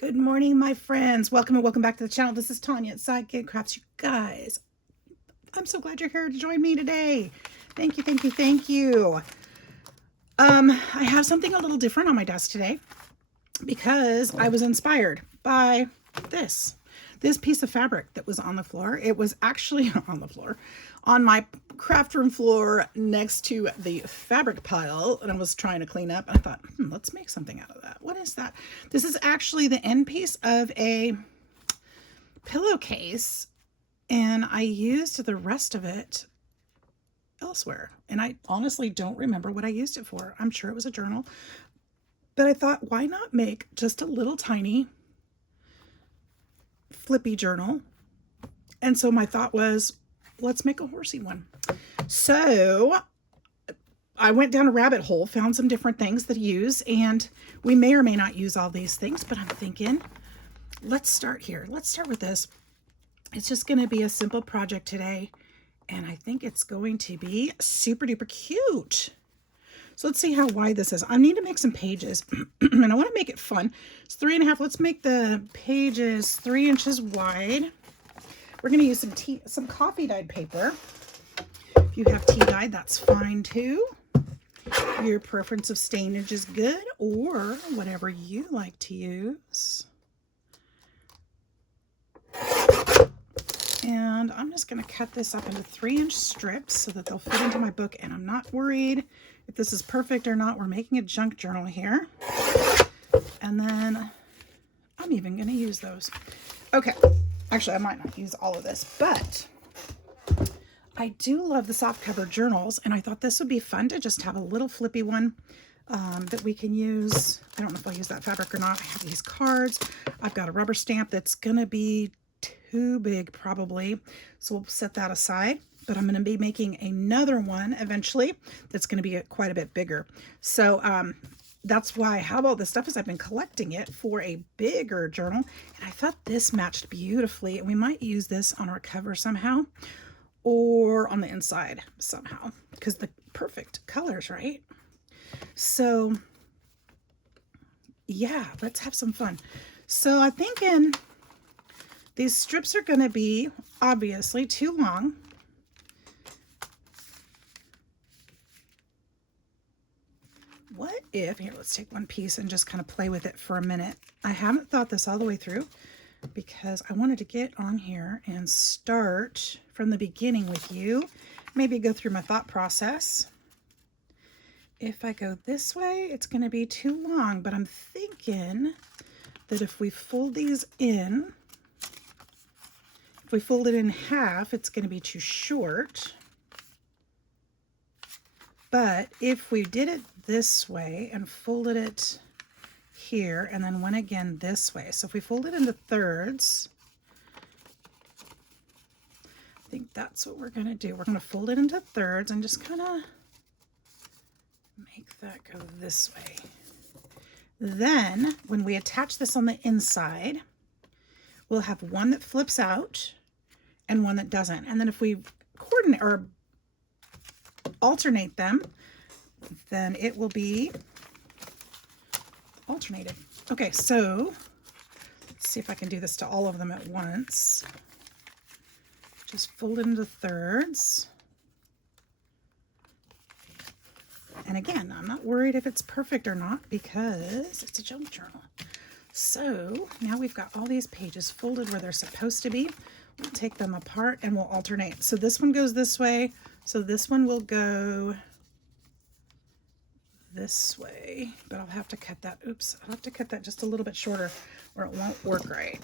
Good morning, my friends. Welcome and welcome back to the channel. This is Tanya at Sidegigcrafts. You guys, I'm so glad you're here to join me today. Thank you, thank you, thank you. I have something a little different on my desk today because I was inspired by this piece of fabric that was on the floor. It was actually on the floor, on my craft room floor next to the fabric pile, and I was trying to clean up. I thought, let's make something out of that. What is that? This is actually the end piece of a pillowcase, and I used the rest of it elsewhere. And I honestly don't remember what I used it for. I'm sure it was a journal, but I thought, why not make just a little tiny flippy journal? And so my thought was, let's make a horsey one. So I went down a rabbit hole, found some different things that I use, and we may or may not use all these things, but I'm thinking, let's start here. Let's start with this. It's just going to be a simple project today, and I think it's going to be super duper cute. So let's see how wide this is. I need to make some pages, and I want to make it fun. It's 3.5. Let's make the pages 3 inches wide. We're going to use some coffee dyed paper. If you have tea dyed, that's fine too. Your preference of stainage is good, or whatever you like to use. And I'm just going to cut this up into 3-inch strips so that they'll fit into my book, and I'm not worried if this is perfect or not. We're making a junk journal here. And then I'm even going to use those. Okay. Actually, I might not use all of this, but I do love the soft cover journals, and I thought this would be fun to just have a little flippy one that we can use. I don't know if I'll use that fabric or not. I have these cards. I've got a rubber stamp that's going to be too big probably, so we'll set that aside. But I'm going to be making another one eventually that's going to be quite a bit bigger. So that's why I have all this stuff, is I've been collecting it for a bigger journal, and I thought this matched beautifully, and we might use this on our cover somehow or on the inside somehow, because the perfect colors, right? So yeah, let's have some fun. So I'm thinking these strips are going to be obviously too long. What if, here, let's take one piece and just kind of play with it for a minute. I haven't thought this all the way through because I wanted to get on here and start from the beginning with you. Maybe go through my thought process. If I go this way, it's going to be too long, but I'm thinking that if we fold these in, if we fold it in half, it's going to be too short. But if we did it this way and folded it here and then went again this way, so if we fold it into thirds, I think that's what we're going to do. We're going to fold it into thirds and just kind of make that go this way. Then when we attach this on the inside, we'll have one that flips out and one that doesn't. And then if we coordinate or alternate them, then it will be alternated. Okay, so let's see if I can do this to all of them at once. Just fold it into thirds. And again, I'm not worried if it's perfect or not because it's a junk journal. So now we've got all these pages folded where they're supposed to be. We'll take them apart and we'll alternate. So this one goes this way. So this one will go this way, but I'll have to cut that. Oops, I'll have to cut that just a little bit shorter or it won't work right.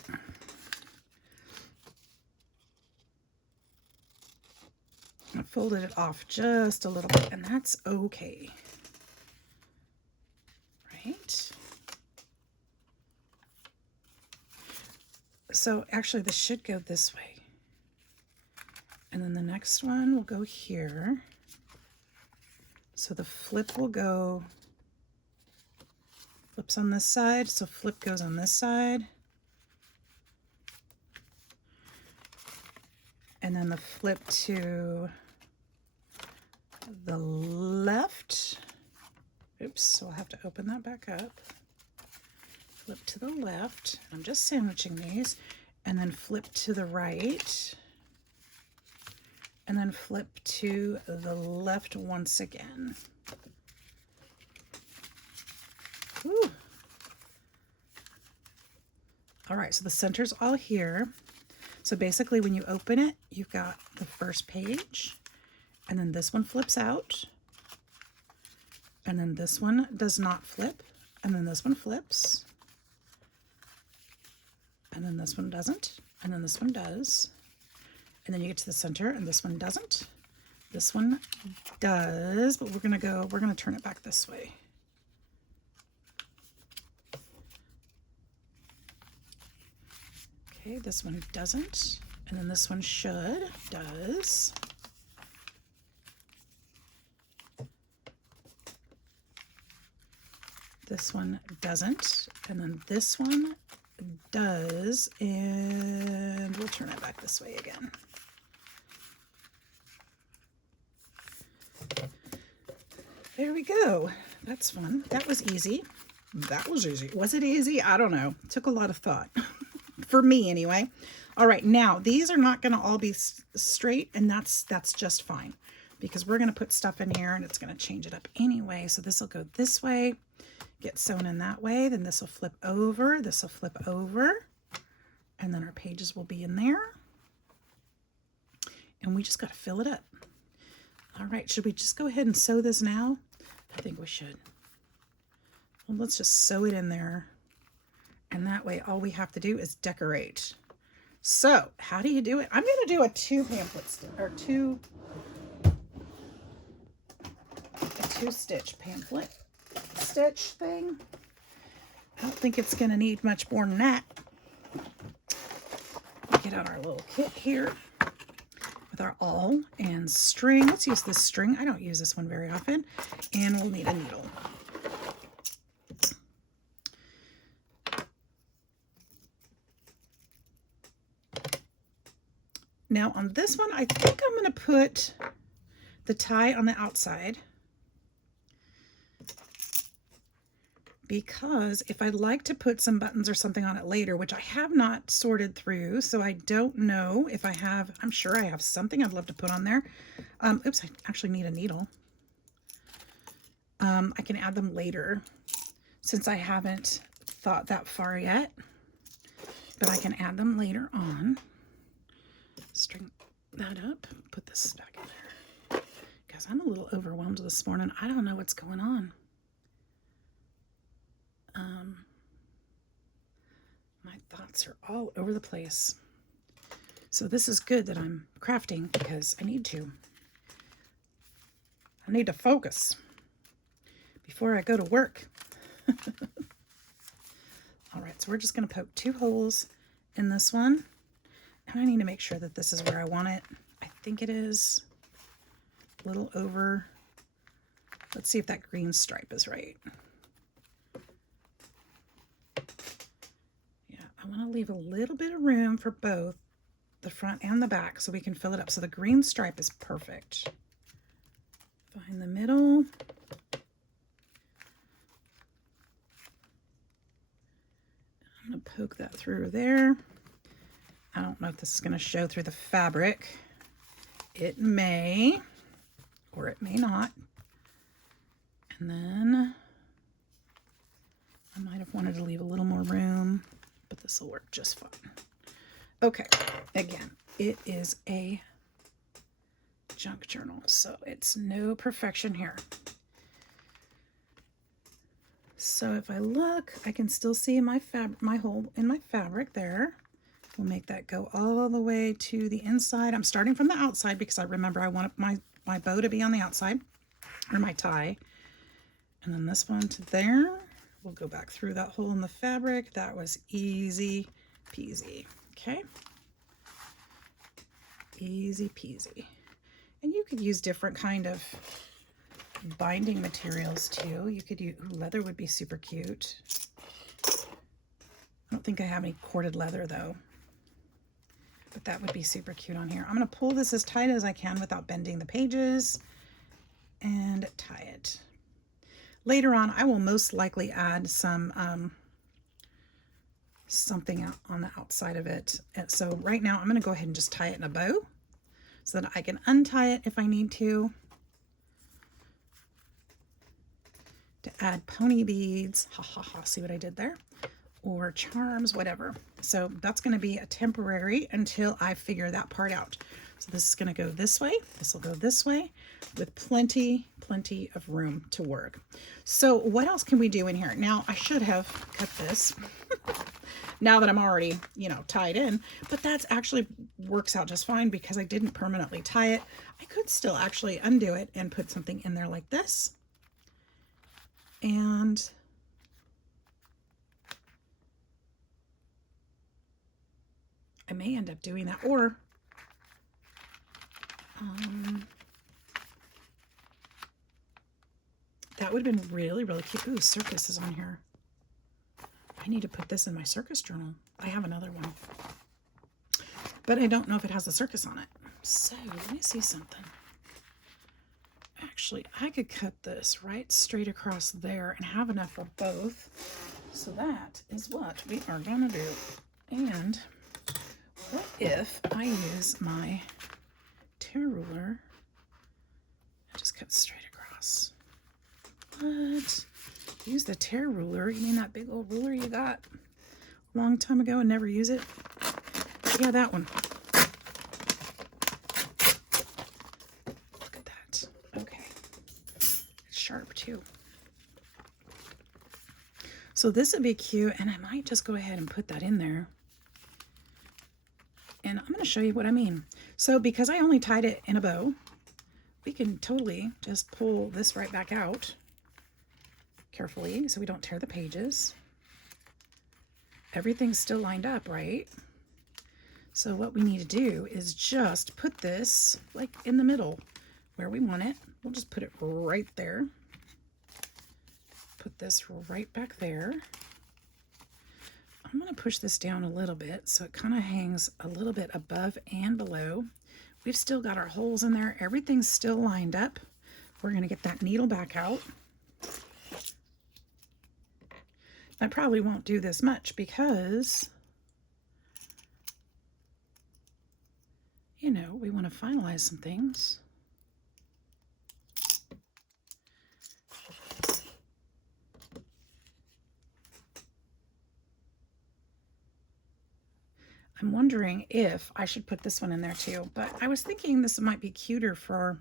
I folded it off just a little bit, and that's okay. Right? So actually this should go this way. And then the next one will go here. So the flip will go, flips on this side, so flip goes on this side. And then the flip to the left. Oops, so I'll have to open that back up. flip to the left. I'm just sandwiching these, and then flip to the right, and then flip to the left once again. Ooh. All right, so the center's all here. So basically when you open it, you've got the first page, and then this one flips out, and then this one does not flip, and then this one flips, and then this one doesn't, and then this one does, and then you get to the center, and this one doesn't. This one does, but we're gonna turn it back this way. Okay, this one doesn't, and then this one does. This one doesn't, and then this one does, and we'll turn it back this way again. There we go. That's fun. That was easy. That was easy. Was it easy? I don't know. It took a lot of thought. For me anyway. All right, now these are not going to all be straight, and that's just fine, because we're going to put stuff in here and it's going to change it up anyway. So this will go this way, get sewn in that way, then this will flip over, this will flip over, and then our pages will be in there, and we just got to fill it up. All right, should we just go ahead and sew this now? I think we should. Well, let's just sew it in there. And that way, all we have to do is decorate. So, how do you do it? I'm going to do a two stitch pamphlet stitch thing. I don't think it's going to need much more than that. We'll get out our little kit here with our awl and string. Let's use this string. I don't use this one very often. And we'll need a needle. Now on this one, I think I'm going to put the tie on the outside, because if I'd like to put some buttons or something on it later, which I have not sorted through, so I don't know if I have, I'm sure I have something I'd love to put on there. Oops, I actually need a needle. I can add them later since I haven't thought that far yet, but I can add them later on. String that up, put this back in there, because I'm a little overwhelmed this morning. I don't know what's going on. My thoughts are all over the place. So this is good that I'm crafting, because I need to. I need to focus before I go to work. All right, so we're just going to poke 2 holes in this one. And I need to make sure that this is where I want it. I think it is a little over. Let's see if that green stripe is right. Yeah, I want to leave a little bit of room for both the front and the back so we can fill it up. So the green stripe is perfect. Find the middle. I'm going to poke that through there. I don't know if this is going to show through the fabric. It may, or it may not. And then I might have wanted to leave a little more room, but this will work just fine. Okay, again, it is a junk journal, so it's no perfection here. So if I look, I can still see my hole in my fabric there. We'll make that go all the way to the inside. I'm starting from the outside because I remember I want my bow to be on the outside, or my tie. And then this one to there. We'll go back through that hole in the fabric. That was easy peasy. Okay. Easy peasy. And you could use different kind of binding materials too. You could use, leather would be super cute. I don't think I have any corded leather though. But that would be super cute on here. I'm going to pull this as tight as I can without bending the pages and tie it. Later on, I will most likely add some something out on the outside of it. And so right now I'm going to go ahead and just tie it in a bow so that I can untie it if I need to add pony beads. Ha ha ha, see what I did there? Or charms, whatever. So that's going to be a temporary until I figure that part out. So this is going to go this way. This will go this way with plenty of room to work. So what else can we do in here? Now, I should have cut this now that I'm already, you know, tied in, but that's actually works out just fine because I didn't permanently tie it. I could still actually undo it and put something in there like this. And I may end up doing that, or that would have been really cute. Ooh, circus is on here. I need to put this in my circus journal. I have another one, but I don't know if it has a circus on it. So let me see something. Actually, I could cut this right straight across there and have enough for both. So that is what we are going to do. And what if I use my tear ruler? I just cut straight across. What? Use the tear ruler? You mean that big old ruler you got a long time ago and never use it? Yeah, that one. Look at that. Okay. It's sharp too. So this would be cute, and I might just go ahead and put that in there. And I'm going to show you what I mean. So because I only tied it in a bow, we can totally just pull this right back out carefully so we don't tear the pages. Everything's still lined up, right? So what we need to do is just put this like in the middle where we want it. We'll just put it right there. Put this right back there. I'm going to push this down a little bit so it kind of hangs a little bit above and below. We've still got our holes in there. Everything's still lined up. We're going to get that needle back out. I probably won't do this much because, you know, we want to finalize some things. I'm wondering if I should put this one in there too, but I was thinking this might be cuter for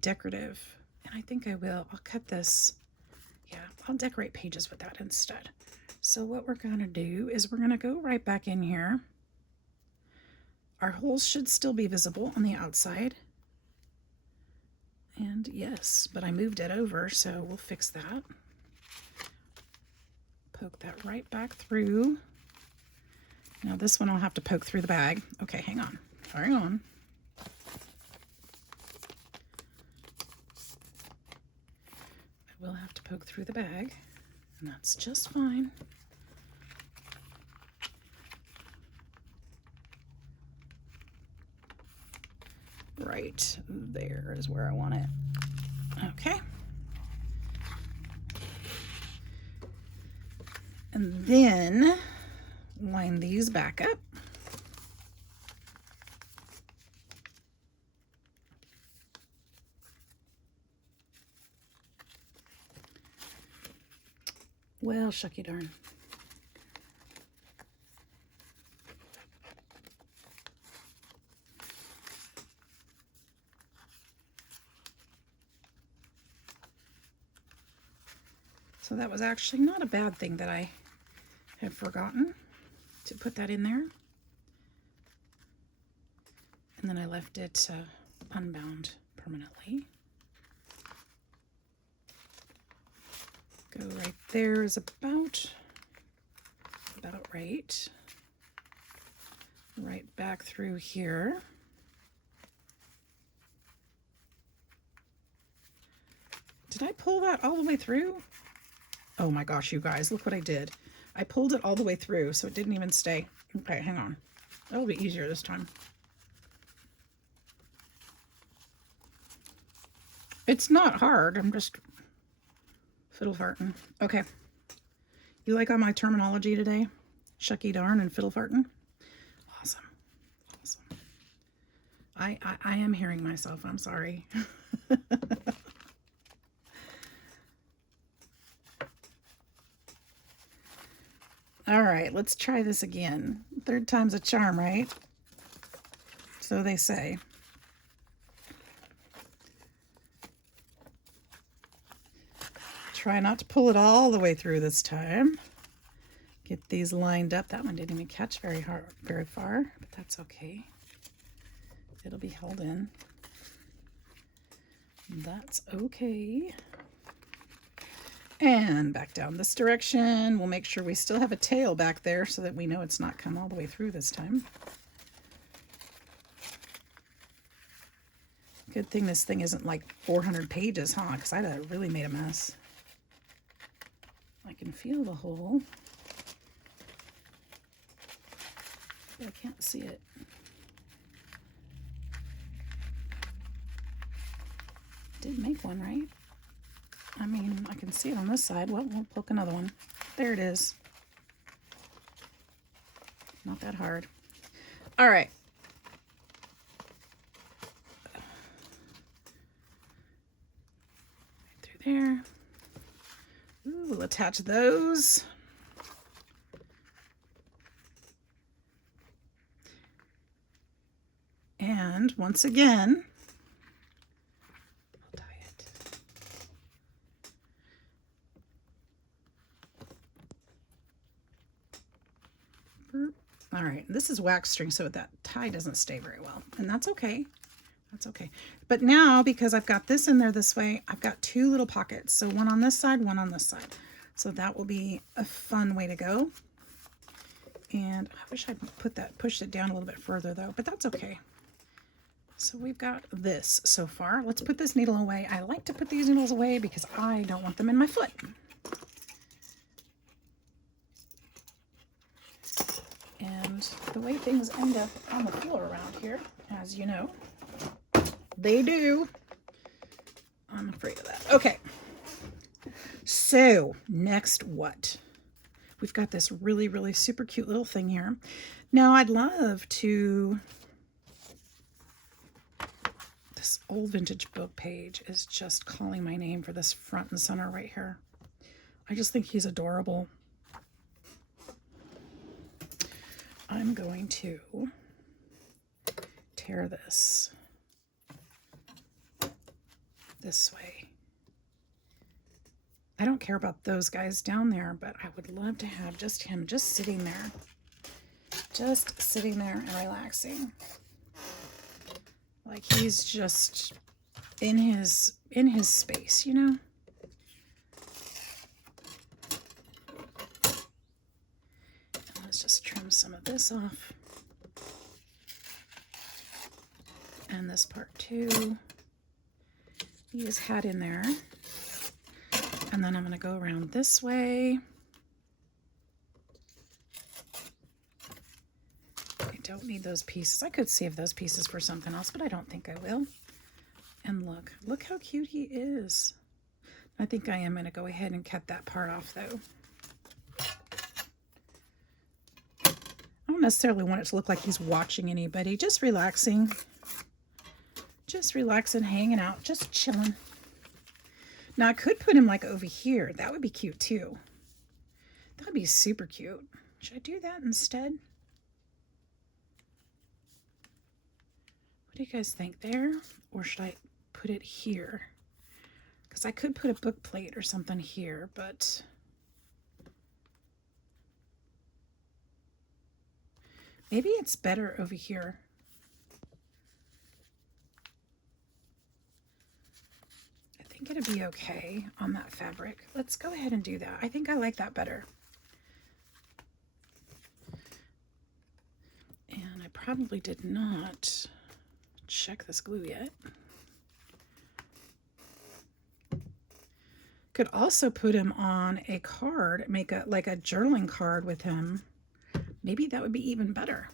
decorative, and I think I will. I'll cut this. Yeah, I'll decorate pages with that instead. So what we're going to do is we're going to go right back in here. Our holes should still be visible on the outside. And yes, but I moved it over, so we'll fix that. Poke that right back through. Now this one I'll have to poke through the bag. Okay, hang on. Hang on. I will have to poke through the bag, and that's just fine. Right there is where I want it. Okay. And then line these back up. Well, shucky darn. So that was actually not a bad thing that I had forgotten to put that in there. And then I left it unbound permanently. Go right there is about right. Right back through here. Did I pull that all the way through? Oh my gosh, you guys, look what I did. I pulled it all the way through, so it didn't even stay. Okay, hang on. That'll be easier this time. It's not hard. I'm just fiddle farting. Okay. You like all my terminology today? Shucky darn and fiddle fartin'. Awesome. Awesome. I am hearing myself. I'm sorry. All right, let's try this again. Third time's a charm, right? So they say. Try not to pull it all the way through this time. Get these lined up. That one didn't even catch very far, but that's okay. It'll be held in. That's okay. And back down this direction. We'll make sure we still have a tail back there so that we know it's not come all the way through this time. Good thing this thing isn't like 400 pages, huh? Because I'd have really made a mess. I can feel the hole, but I can't see it. Did make one, right? I mean, I can see it on this side. Well, we'll poke another one. There it is. Not that hard. All right. Right through there. Ooh, we'll attach those. And once again, I'll tie it. All right, this is wax string, so that tie doesn't stay very well, and that's okay. That's okay. But now, because I've got this in there this way, I've got two little pockets. So one on this side, one on this side. So that will be a fun way to go. And I wish I'd pushed it down a little bit further though, but that's okay. So we've got this so far. Let's put this needle away. I like to put these needles away because I don't want them in my foot. And the way things end up on the floor around here, as you know, they do. I'm afraid of that. Okay. So next what? We've got this really, really super cute little thing here. Now I'd love to, this old vintage book page is just calling my name for this front and center right here. I just think he's adorable. I'm going to tear this way. I don't care about those guys down there, but I would love to have just him just sitting there and relaxing. Like he's just in his space, you know? And let's just trim some of this off. And this part too. He is hat in there. And then I'm going to go around this way. I don't need those pieces. I could save those pieces for something else, but I don't think I will. And look how cute he is. I think I am going to go ahead and cut that part off though. I don't necessarily want it to look like he's watching anybody, just relaxing. Just relaxing, hanging out, just chilling. Now I could put him like over here. That would be cute too. That would be super cute. Should I do that instead? What do you guys think there? Or should I put it here? Because I could put a book plate or something here, but maybe it's better over here. I think it'll be okay on that fabric. Let's go ahead and do that. I think I like that better. And I probably did not check this glue yet. Could also put him on a card, make a like a journaling card with him. Maybe that would be even better.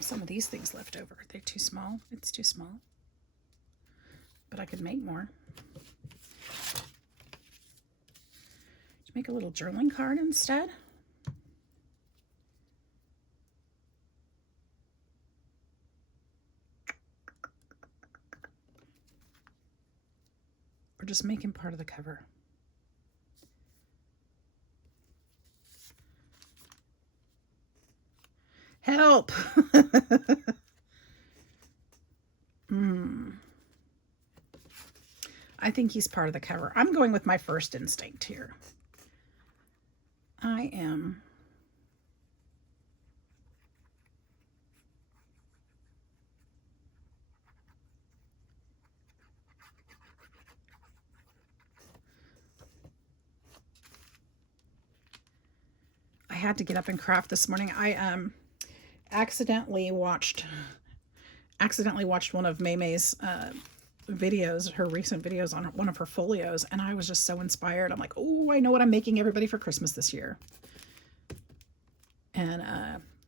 Some of these things left over. They're too small. It's too small. but I could make more. Make a little journaling card instead. Or just make him part of the cover. Help! I think he's part of the cover. I'm going with my first instinct here. I am. I had to get up and craft this morning. I accidentally watched one of Maymay's videos, her recent videos on one of her folios, and I was just so inspired. I'm like, oh, I know what I'm making everybody for Christmas this year. And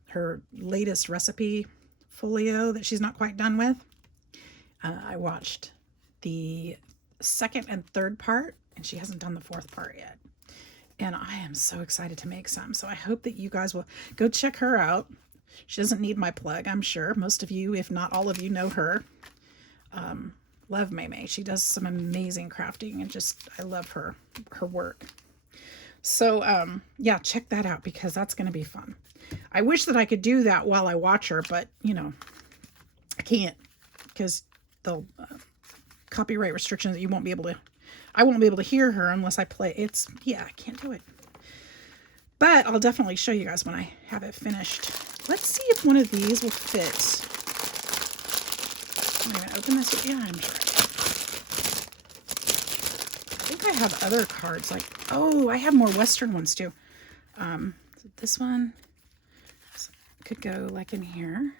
her latest recipe folio that she's not quite done with, I watched the second and third part, and she hasn't done the fourth part yet. And I am so excited to make some. So I hope that you guys will go check her out. She doesn't need my plug, I'm sure. Most of you, if not all of you, know her. Love Maymay. She does some amazing crafting, and just, I love her work. So, yeah, check that out because that's going to be fun. I wish that I could do that while I watch her, but, you know, I can't because the copyright restrictions that you won't be able to, I won't be able to hear her unless I play. It's, yeah, I can't do it. But I'll definitely show you guys when I have it finished. Let's see if one of these will fit. I'm going to open this. Yeah, I'm sure. I think I have other cards like, oh, I have more Western ones too. So this one could go like in here.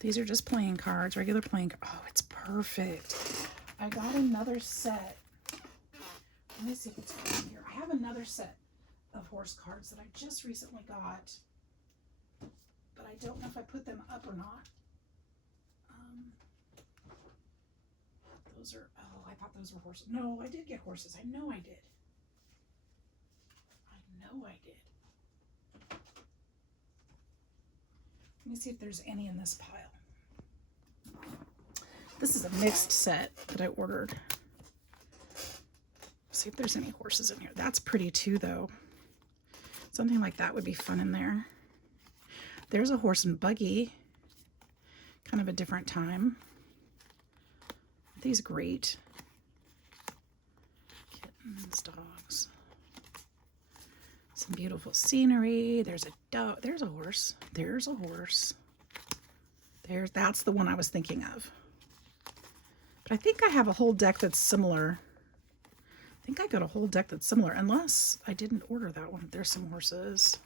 These are just playing cards, regular playing. Oh, it's perfect. I got another set. Let me see if it's in here. I have another set of horse cards that I just recently got, but I don't know if I put them up or not. Those are, oh, I thought those were horses. No, I did get horses. I know I did. I know I did. Let me see if there's any in this pile. This is a mixed set that I ordered. See if there's any horses in here. That's pretty too, though. Something like that would be fun in there. There's a horse and buggy. Kind of a different time. These great. Kittens, dogs. Some beautiful scenery. There's a dog. There's a horse. There's a horse. That's the one I was thinking of. But I think I have a whole deck that's similar. I think I got a whole deck that's similar, unless I didn't order that one. There's some horses.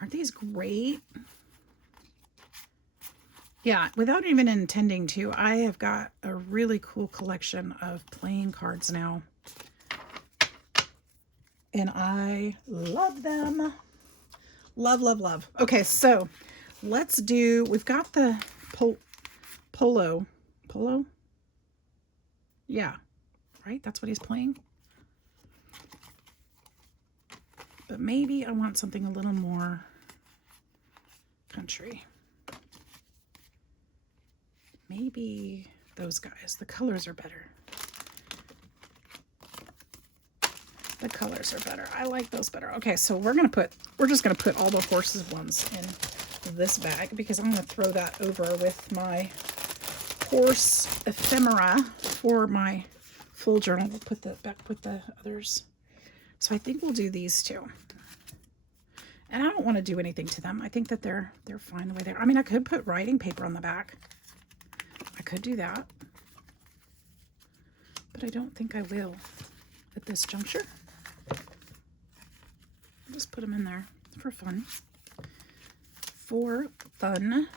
Aren't these great? Yeah, without even intending to, I have got a really cool collection of playing cards now. And I love them. Love, love, love. Okay, so let's do, we've got the polo. Yeah, right? That's what he's playing. But maybe I want something a little more country. Maybe those guys. The colors are better. The colors are better. I like those better. Okay, so we're just gonna put all the horses ones in this bag because I'm gonna throw that over with my horse ephemera for my full journal. We'll put the others. So I think we'll do these two. And I don't want to do anything to them. I think that they're fine the way they are. I mean, I could put writing paper on the back. I could do that. But I don't think I will at this juncture. I'll just put them in there for fun. For fun.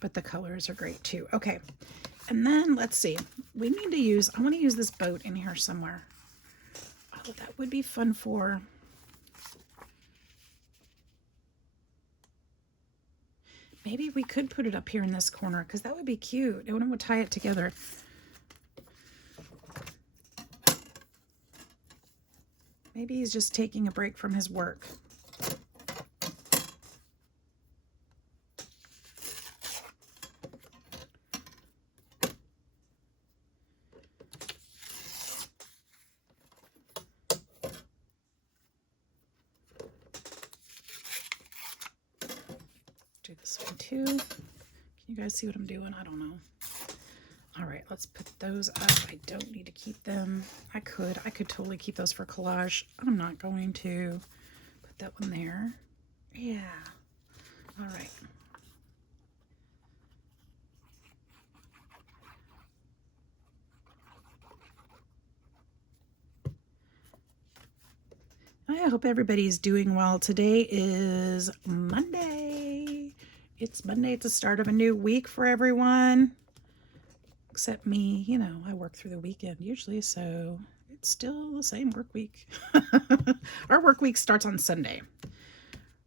But the colors are great too. Okay. And then let's see. We need to use, I want to use this boat in here somewhere. Oh, that would be fun for Maybe we could put it up here in this corner because that would be cute. It would tie it together. Maybe he's just taking a break from his work. Do this one too. Can you guys see what I'm doing? I don't know. All right, let's put those up. I don't need to keep them. I could totally keep those for collage. I'm not going to. Put that one there. Yeah. All right. I hope everybody's doing well. Today is Monday. It's Monday. It's the start of a new week for everyone. Except me, you know, I work through the weekend usually, so it's still the same work week. Our work week starts on Sunday.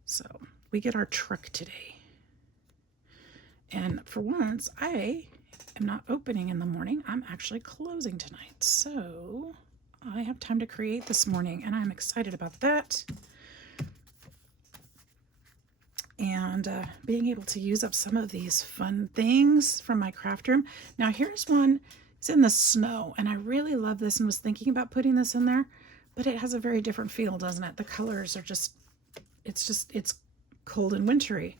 So we get our truck today. And for once, I am not opening in the morning. I'm actually closing tonight. So I have time to create this morning, and I'm excited about that. And being able to use up some of these fun things from my craft room. Now here's one. It's in the snow, and I really love this and was thinking about putting this in there, but it has a very different feel, doesn't it? The colors are just, it's cold and wintry.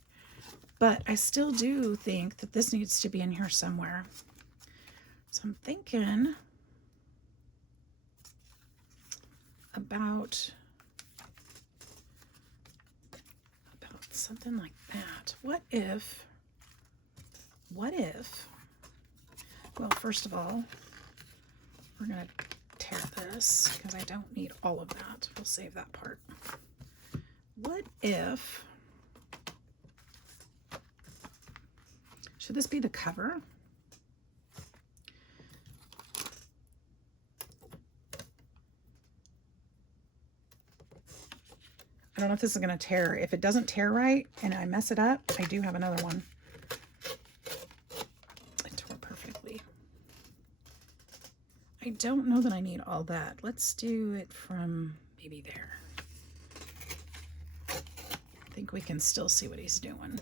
But I still do think that this needs to be in here somewhere. So I'm thinking about something like that. What if, well, first of all, we're going to tear this because I don't need all of that. We'll save that part. What if, should this be the cover? I don't know if this is going to tear. If it doesn't tear right and I mess it up, I do have another one. It tore perfectly. I don't know that I need all that. Let's do it from maybe there. I think we can still see what he's doing.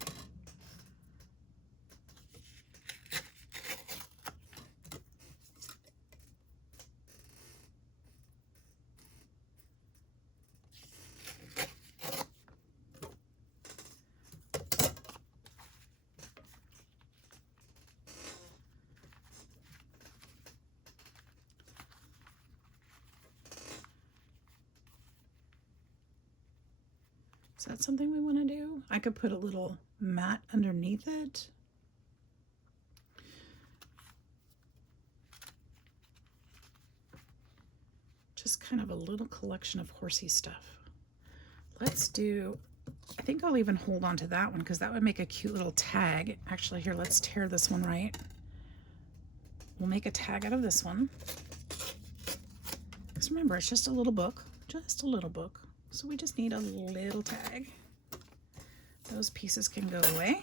Is that something we want to do? I could put a little mat underneath it. Just kind of a little collection of horsey stuff. Let's do, I think I'll even hold on to that one because that would make a cute little tag. Actually, here, let's tear this one right. We'll make a tag out of this one. Because remember, it's just a little book. Just a little book. So we just need a little tag. Those pieces can go away.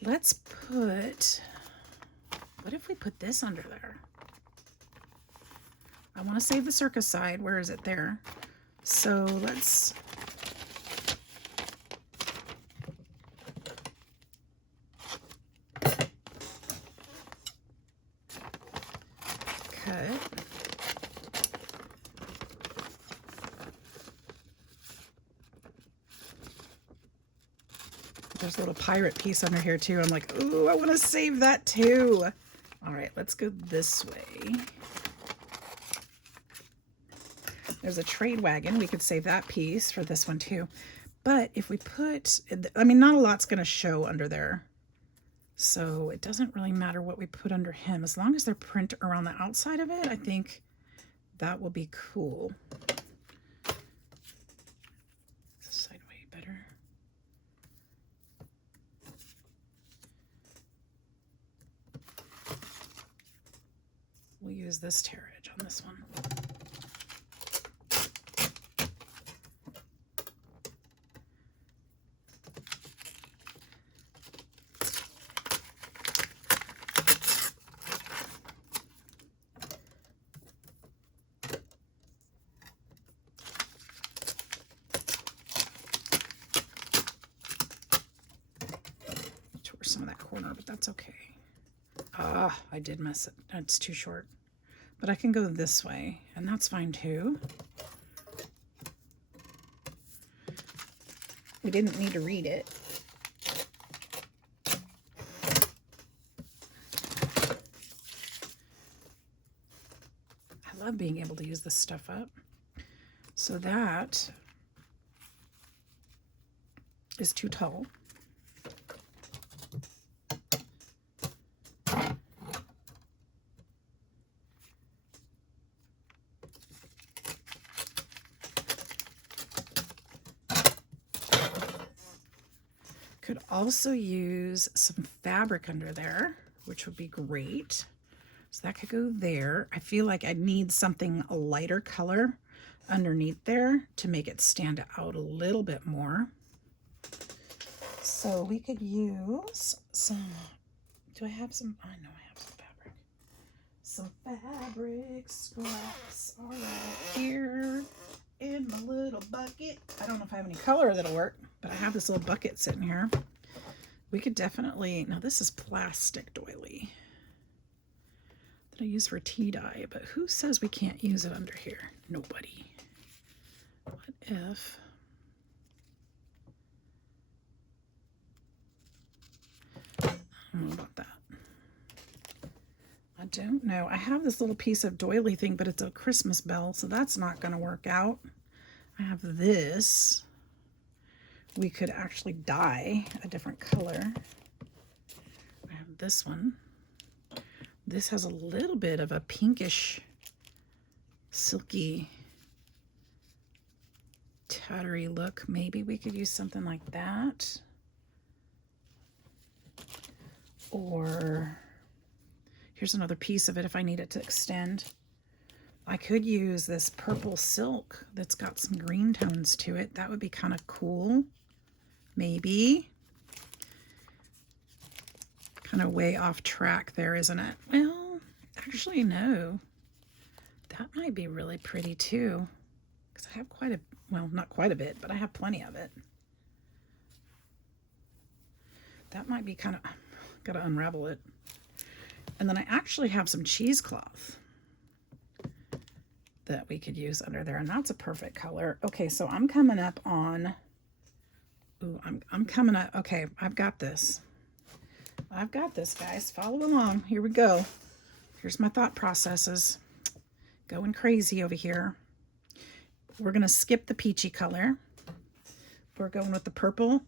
Let's put, what if we put this under there? I want to save the circus side. Where is it? There. So let's cut. There's a little pirate piece under here too. I'm like, ooh, I want to save that too. All right, let's go this way. There's a trade wagon. We could save that piece for this one too. But if we put, I mean, not a lot's going to show under there. So it doesn't really matter what we put under him. As long as they're print around the outside of it, I think that will be cool. This side way better. We'll use this tear edge on this one. some of that corner, but that's okay. Ah, I did mess it. It's too short. But I can go this way, and that's fine too. We didn't need to read it. I love being able to use this stuff up. So that is too tall. Could also use some fabric under there, which would be great. So that could go there. I feel like I need something a lighter color underneath there to make it stand out a little bit more. So we could use some, do I have some? I know I have some fabric. Some fabric scraps. All right, here in my little bucket. I don't know if I have any color that'll work, but I have this little bucket sitting here. We could definitely, now this is plastic doily that I use for tea dye, but who says we can't use it under here? Nobody. What if, I don't know about that. I don't know. I have this little piece of doily thing, but it's a Christmas bell, so that's not going to work out. I have this. We could actually dye a different color. I have this one. This has a little bit of a pinkish, silky, tattery look. Maybe we could use something like that. Or here's another piece of it if I need it to extend. I could use this purple silk that's got some green tones to it. That would be kind of cool. Maybe. Kind of way off track there, isn't it? Well, actually, no. That might be really pretty too. Because I have quite a, well, not quite a bit, but I have plenty of it. That might be kind of, gotta unravel it. And then I actually have some cheesecloth that we could use under there, and that's a perfect color. Okay, so I'm coming up on, ooh, I'm coming up, okay, I've got this. I've got this, guys. Follow along. Here we go. Here's my thought processes. Going crazy over here. We're gonna skip the peachy color. We're going with the purple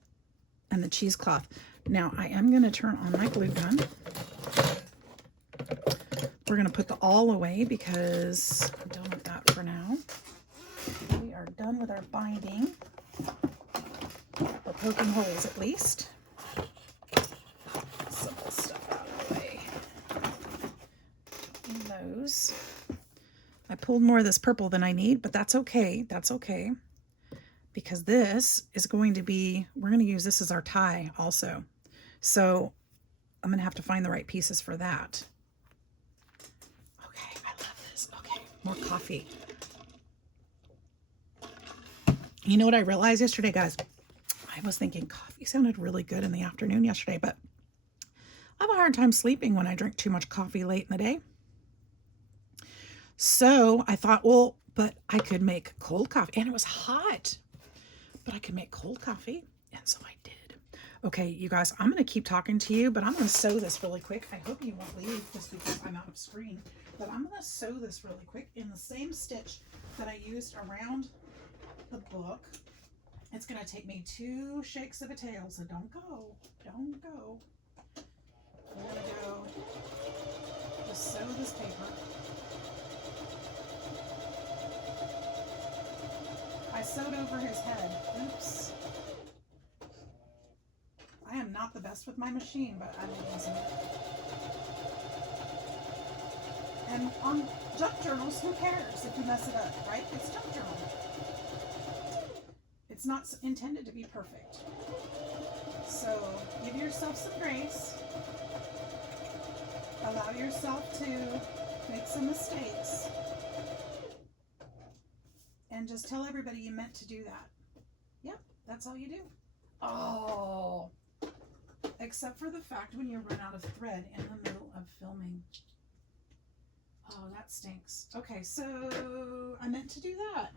and the cheesecloth. Now I am gonna turn on my glue gun. We're gonna put the awl away because I'm done with that for now. We are done with our binding. We're poking holes at least. Some of the stuff out of the way. Those. I pulled more of this purple than I need, but that's okay. That's okay. Because this is going to be, we're going to use this as our tie also. So I'm going to have to find the right pieces for that. Okay, I love this. Okay, more coffee. You know what I realized yesterday, guys? I was thinking coffee sounded really good in the afternoon yesterday, but I have a hard time sleeping when I drink too much coffee late in the day. So I thought, well, but I could make cold coffee, and it was hot, but I could make cold coffee, and so I did. Okay, you guys, I'm going to keep talking to you, but I'm going to sew this really quick. I hope you won't leave just because I'm out of screen, but I'm going to sew this really quick in the same stitch that I used around the book. It's going to take me 2 shakes of a tail, so don't go. Don't go. I'm going to go just sew this paper. I sewed over his head. Oops. I am not the best with my machine, but I'm using it. And on junk journals, who cares if you mess it up, right? It's junk journal. It's not intended to be perfect. So give yourself some grace. Allow yourself to make some mistakes. And just tell everybody you meant to do that. Yep, that's all you do. Oh, Except for the fact when you run out of thread in the middle of filming. Oh, that stinks. Okay, so I meant to do that.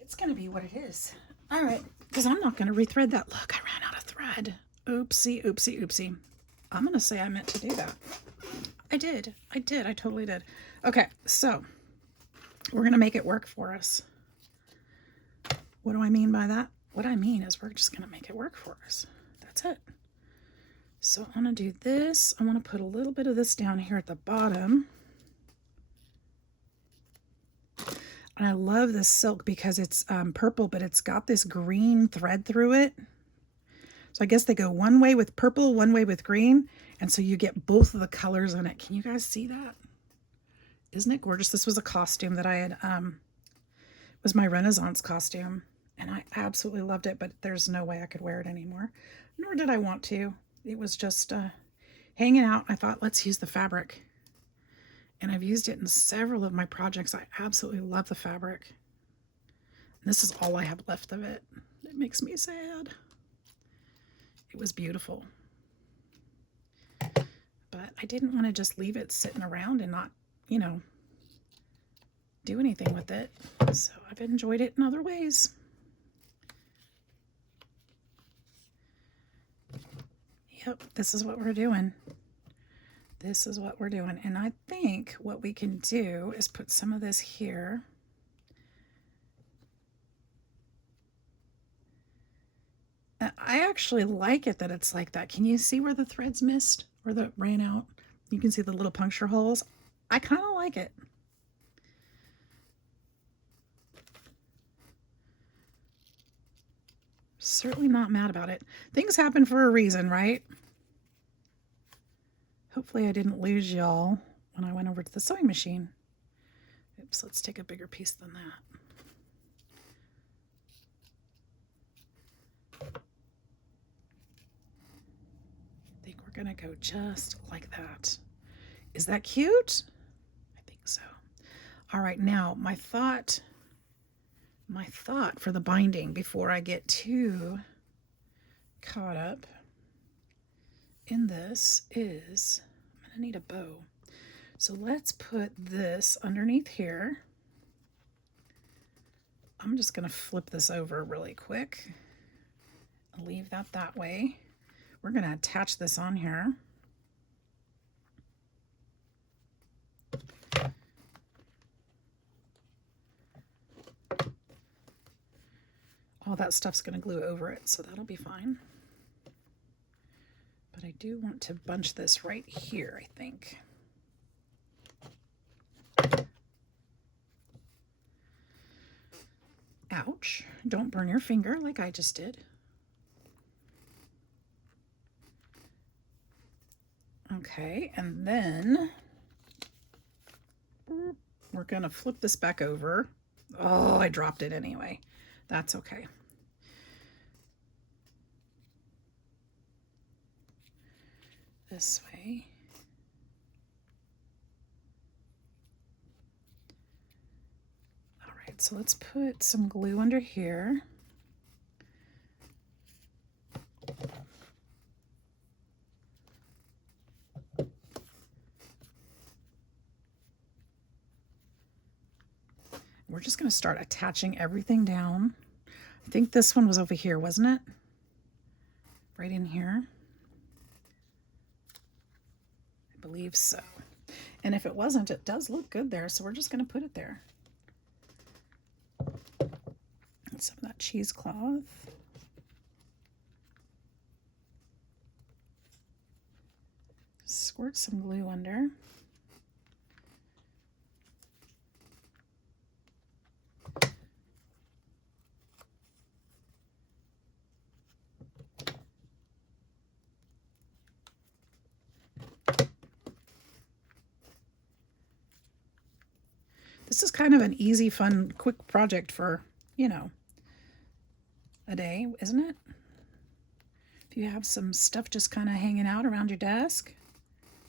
It's going to be what it is. All right, because I'm not going to rethread that. Look, I ran out of thread. Oopsie, oopsie, oopsie. I'm going to say I meant to do that. I did. I totally did. Okay, so we're going to make it work for us. What do I mean by that? What I mean is we're just going to make it work for us. That's it. So I'm going to do this. I want to put a little bit of this down here at the bottom. And I love this silk because it's purple, but it's got this green thread through it. So I guess they go one way with purple, one way with green. And so you get both of the colors in it. Can you guys see that? Isn't it gorgeous? This was a costume that I had, was my Renaissance costume. And I absolutely loved it, but there's no way I could wear it anymore. Nor did I want to. It was just hanging out. I thought, let's use the fabric. And I've used it in several of my projects. I absolutely love the fabric. And this is all I have left of it. It makes me sad. It was beautiful. But I didn't want to just leave it sitting around and not, you know, do anything with it. So I've enjoyed it in other ways. Yep, this is what we're doing. This is what we're doing. And I think what we can do is put some of this here. I actually like it that it's like that. Can you see where the threads missed or that ran out? You can see the little puncture holes. I kind of like it. Certainly not mad about it. Things happen for a reason, right? Hopefully I didn't lose y'all when I went over to the sewing machine. Oops, let's take a bigger piece than that. I think we're gonna go just like that. Is that cute? I think so. All right, now my thought for the binding before I get too caught up in this is I'm gonna need a bow. So let's put this underneath here. I'm just gonna flip this over really quick and leave that way. We're gonna attach this on here. All that stuff's gonna glue over it, so that'll be fine. But I do want to bunch this right here, I think. Ouch. Don't burn your finger like I just did. Okay, and then we're gonna flip this back over. Oh, I dropped it anyway. That's okay. This way. All right, so let's put some glue under here. We're just going to start attaching everything down. I think this one was over here, wasn't it? Right in here. I believe so. And if it wasn't, it does look good there, so we're just going to put it there. And some of that cheesecloth. Squirt some glue under. This is kind of an easy, fun, quick project for, you know, a day, isn't it? If you have some stuff just kind of hanging out around your desk,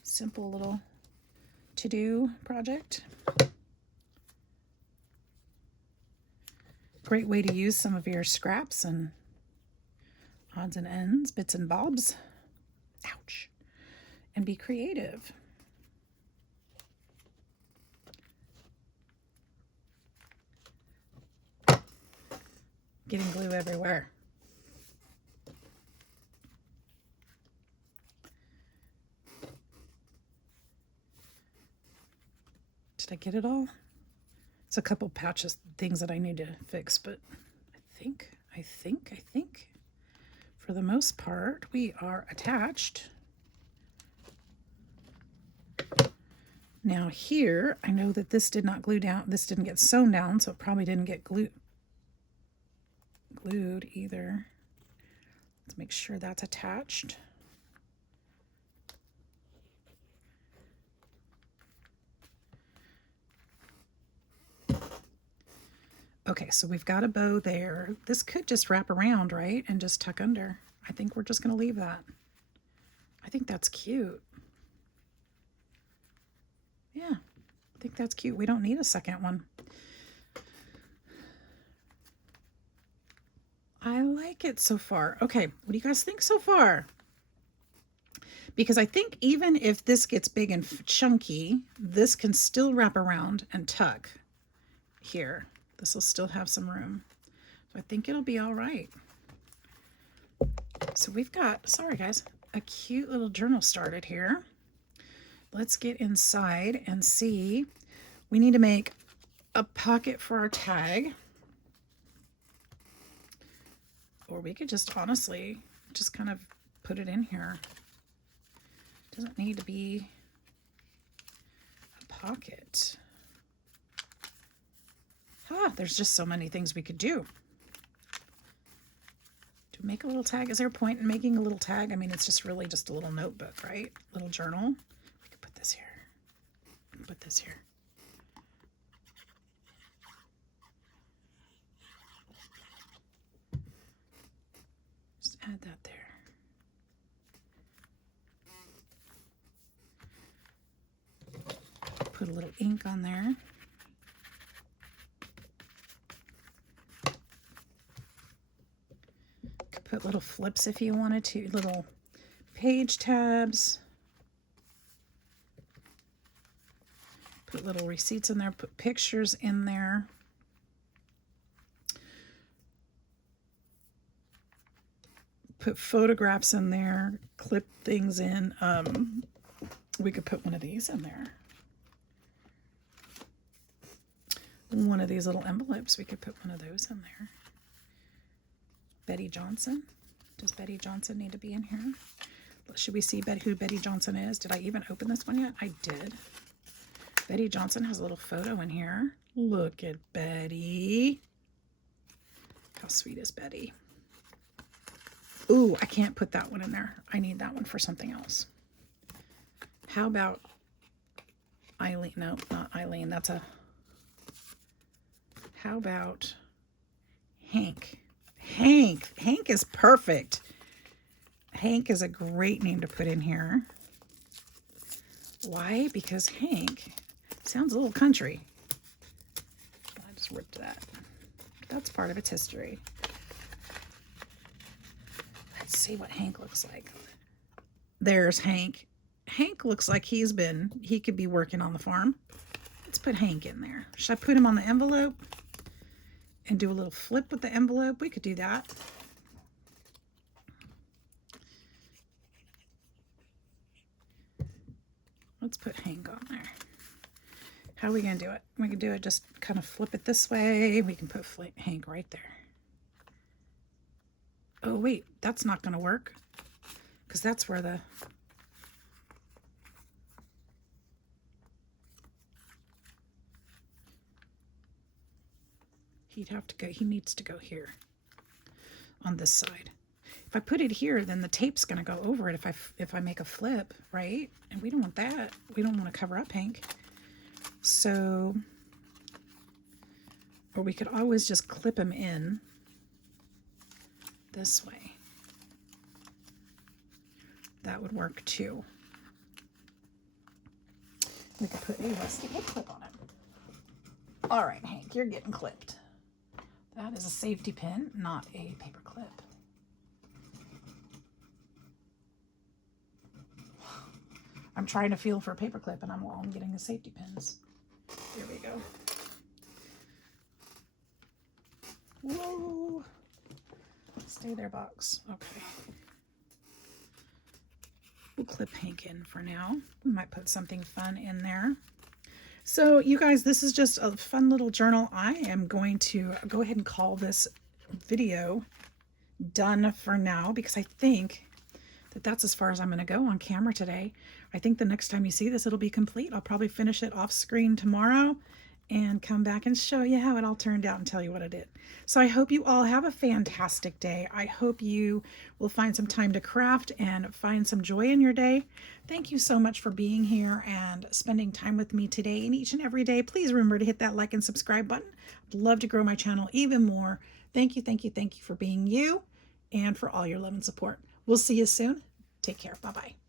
simple little to-do project. Great way to use some of your scraps and odds and ends, bits and bobs. Ouch. And be creative. Getting glue everywhere. Did I get it all? It's a couple patches, things that I need to fix, but I think for the most part we are attached. Now here, I know that this did not glue down, this didn't get sewn down, so it probably didn't get glued either. Let's make sure that's attached. Okay, so we've got a bow there. This could just wrap around, right? And just tuck under. I think we're just going to leave that. I think that's cute. Yeah, I think that's cute. We don't need a second one. I like it so far. Okay, what do you guys think so far? Because I think even if this gets big and chunky, this can still wrap around and tuck here. This will still have some room. So I think it'll be all right. So we've got, sorry guys, a cute little journal started here. Let's get inside and see. We need to make a pocket for our tag. Or we could just honestly just kind of put it in here. It doesn't need to be a pocket. There's just so many things we could do. To make a little tag, is there a point in making a little tag? I mean, it's just really just a little notebook, right? Little journal. We could put this here. We could put this here. Just add that there. Put a little ink on there. Put little flips if you wanted to, little page tabs. Put little receipts in there, put pictures in there. Put photographs in there, clip things in. We could put one of these in there. One of these little envelopes, we could put one of those in there. Betty Johnson. Does Betty Johnson need to be in here? Should we see who Betty Johnson is? Did I even open this one yet? I did. Betty Johnson has a little photo in here. Look at Betty. How sweet is Betty? Ooh, I can't put that one in there. I need that one for something else. How about Eileen? No, not Eileen. That's a... How about Hank? Hank is perfect. Hank is a great name to put in here. Why? Because Hank sounds a little country. I just ripped that. That's part of its history. Let's see what Hank looks like. There's Hank. Hank looks like he could be working on the farm. Let's put Hank in there. Should I put him on the envelope? And do a little flip with the envelope? We could do that. Let's put Hank on there. How are we going to do it? We can do it just kind of flip it this way. We can put Hank right there. Oh, wait. That's not going to work. Because that's where the... He'd have to go, he needs to go here on this side. If I put it here, then the tape's going to go over it if I make a flip, right? And we don't want that. We don't want to cover up Hank. So, or we could always just clip him in this way. That would work too. We could put a rusty wood clip on it. All right, Hank, you're getting clipped. That is a safety pin, not a paper clip. I'm trying to feel for a paper clip and I'm getting the safety pins. Here we go. Whoa. Stay there, box. Okay. We'll clip Hank in for now. We might put something fun in there. So you guys, this is just a fun little journal. I am going to go ahead and call this video done for now because I think that that's as far as I'm going to go on camera today. I think the next time you see this, it'll be complete. I'll probably finish it off screen tomorrow and come back and show you how it all turned out and tell you what I did. So I hope you all have a fantastic day. I hope you will find some time to craft and find some joy in your day. Thank you so much for being here and spending time with me today and each and every day. Please remember to hit that like and subscribe button. I'd love to grow my channel even more. Thank you, thank you, thank you for being you and for all your love and support. We'll see you soon. Take care. Bye-bye.